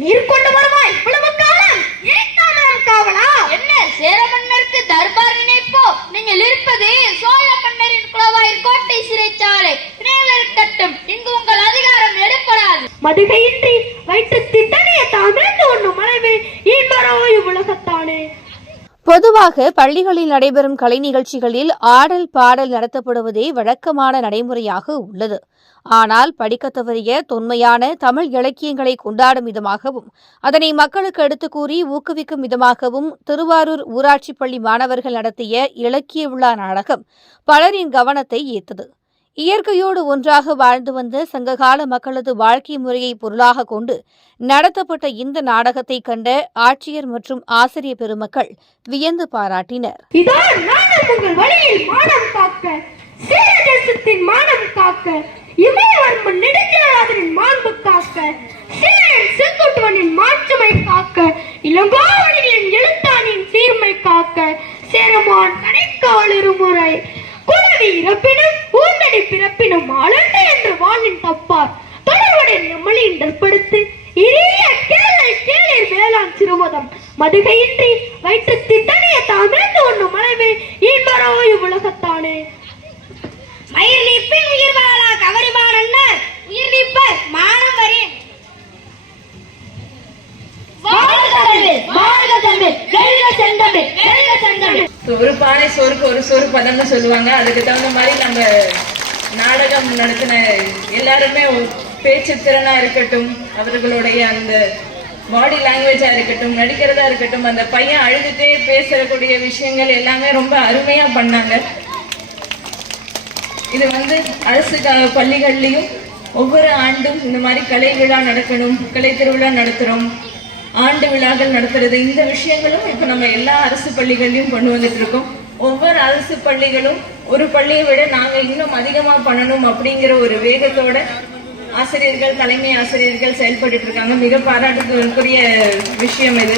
நீர் கொண்டு வருமா? இவ்வளவு காலம் ஏத்தாமலம் காவலா? என்ன சேர மன்னருக்கு தர்பார் நினைப்போ? நீங்கள் இருப்பது சோழ மன்னரின் குளவாயில் கோட்டை சிறைச்சாலை. நினைவில் இருக்கட்டும் இங்கு உங்கள் அதிகாரம் எடுப்படாது. மதுகையின்றி வயிற்று திட்டனைய தாமிழ்ந்து ஒண்ணும் மனைவி ஈன்பரோ இவ்வுலகத்தானே? பொதுவாக பள்ளிகளில் நடைபெறும் கலை நிகழ்ச்சிகளில் ஆடல் பாடல் நடத்தப்படுவதே வழக்கமான நடைமுறையாக உள்ளது. ஆனால் படிக்கத் தவறிய தொன்மையான தமிழ் இலக்கியங்களை கொண்டாடும் விதமாகவும் அதனை மக்களுக்கு எடுத்துக் கூறி ஊக்குவிக்கும் விதமாகவும் திருவாரூர் ஊராட்சி பள்ளி மாணவர்கள் நடத்திய இலக்கிய விழா நாடகம் பலரின் கவனத்தை ஈர்த்தது. இயற்கையோடு ஒன்றாக வாழ்ந்து வந்த சங்ககால மக்களது வாழ்க்கை முறையை பொருளாக கொண்டு நடத்தப்பட்ட இந்த நாடகத்தை கண்ட ஆட்சியர் மற்றும் ஆசிரியர் பெருமக்கள் வியந்து பாராட்டினர். இதோ வழியில் மானம் காக்க காக்க இமயவர்மன் நெடுஞ்சலாதரின் மாண்பு காக்க காக்க இளங்கோவனின் எழுத்தானின் சீர்மை காக்க சேரமான் கடைக்கால் இருமுறை இறப்பினும் பிறப்பினும் என்று வாழின் தப்பார். தொடர்புடைய நம்மளின் தற்படுத்து இரிய கேளை கேளிர் வேளாண் சிறுவதம். மதுகையின்றி வயிற்று திட்டனைய தாமேந்து ஒண்ணு மலைவே. இன்பரோய் உலகத்தானே. மயிர் நீப்பின் உயிர் வாழா கவரிமான் அண்ணர். உயிர் நீப்பர் மானம் ஒரு பானை சோறுக்கு ஒரு சோறு பதம்னு சொல்லுவாங்க. அதுக்கு தகுந்த மாதிரி நம்ம நாடகம் நடத்தின எல்லாருமே பேச்சு திறனா இருக்கட்டும் அவர்களுடைய அந்த பாடி லாங்குவேஜா இருக்கட்டும் நடிக்கிறதா இருக்கட்டும் அந்த பையன் அழுதுட்டே பேசக்கூடிய விஷயங்கள் எல்லாமே ரொம்ப அருமையா பண்ணாங்க. இது வந்து அரசு பள்ளிகள்லையும் ஒவ்வொரு ஆண்டும் இந்த மாதிரி கலை விழா நடக்கணும் கலை திருவிழா நடத்துறோம் ஆண்டு விழாக்கள் நடத்துறது. இந்த விஷயங்களும் இப்ப நம்ம எல்லா அரசு பள்ளிகள்லையும் கொண்டு வந்துட்டு இருக்கோம். ஒவ்வொரு அரசு பள்ளிகளும் ஒரு பள்ளியை விட நாங்க இன்னும் அதிகமா பண்ணணும் அப்படிங்கிற ஒரு வேகத்தோட ஆசிரியர்கள் தலைமை ஆசிரியர்கள் செயல்பட்டு இருக்காங்க. மிக பாராட்டுக்குரிய விஷயம் இது.